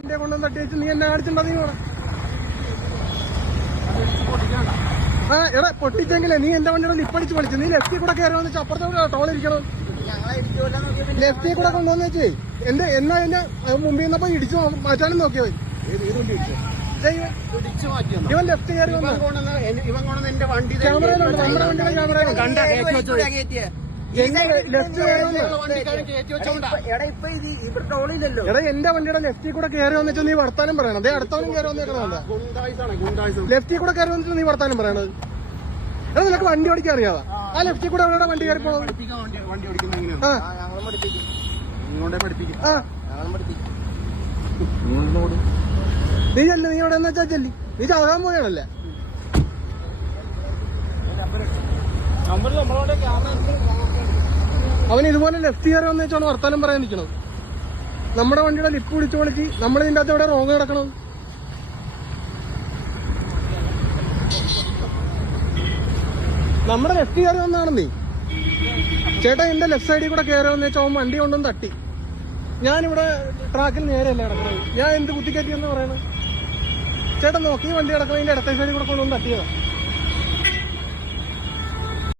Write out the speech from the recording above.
എന്റെ കൊണ്ടൊന്ന് തട്ടി വെച്ച് നീ എന്നെ കാണിച്ചിട്ടുണ്ടോ? നീ എടാ പൊട്ടിച്ചെങ്കിലേ നീ എന്റെ വണ്ടിയുടെ ലിപ്പടിച്ച് വിളിച്ചു. നീ ലെഫ്റ്റിൽ കൂടെ കയറി വന്നിട്ട് അപ്പുറത്തെ ടോളിരിക്കണം. ലെഫ്റ്റിൽ കൂടെ കൊണ്ടുവന്ന് വെച്ചേ എന്റെ എന്നാ എന്നെ മുമ്പിൽ നിന്നപ്പോ ഇടിച്ചു മാറ്റാനും നോക്കിയോ? ഇവൻ ലെഫ്റ്റ് കയറി വന്നു. ക്യാമറയിലുണ്ട്, നമ്മുടെ വണ്ടിയുടെ ക്യാമറയിലുണ്ട്. എടാ എന്റെ വണ്ടിയുടെ ലെഫ്റ്റിൽ കൂടെ കയറി വന്നിട്ട് നീ വർത്താനം പറയണം. അതേ അടുത്തവനും കയറി വന്നേക്കണ ലെഫ്റ്റിൽ കൂടെ കയറി വന്നിട്ട് നീ വർത്താനം പറയണത്. എടാ നിനക്ക് വണ്ടി ഓടിക്കാൻ അറിയാതാ? ആ ലെഫ്റ്റിൽ കൂടെ അവരുടെ വണ്ടി കയറി പോകണം. നീ ചെല്ലു, നീ എവിടെ വെച്ചാ ചെല്ലി. നീ ചാകാൻ പോയാണല്ലേ? അവൻ ഇതുപോലെ ലെഫ്റ്റ് കയറി വന്നു വെച്ചാണ് വർത്താനം പറയാൻ നിൽക്കണത്. നമ്മുടെ വണ്ടിയുടെ ലിപ്പ് പിടിച്ചു വിളിച്ച് നമ്മൾ ഇതിന്റെ അകത്ത് എവിടെ റോങ് കിടക്കണം. നമ്മുടെ ലെഫ്റ്റ് കയറി വന്നാണ് നീ. ചേട്ടാ എന്റെ ലെഫ്റ്റ് സൈഡിൽ കൂടെ കയറി വന്നു വെച്ചാൽ അവൻ വണ്ടി കൊണ്ടൊന്ന് തട്ടി. ഞാനിവിടെ ട്രാക്കിൽ നേരെയല്ല കിടക്കുന്നത്. ഞാൻ എന്ത് കുത്തിക്കയറ്റിയെന്ന് പറയണത്? ചേട്ടാ നോക്കി വണ്ടി കിടക്കണം, ഇതിന്റെ ഇടത്തെ സൈഡിൽ കൂടെ കൊണ്ടുവന്ന് തട്ടിയതാ.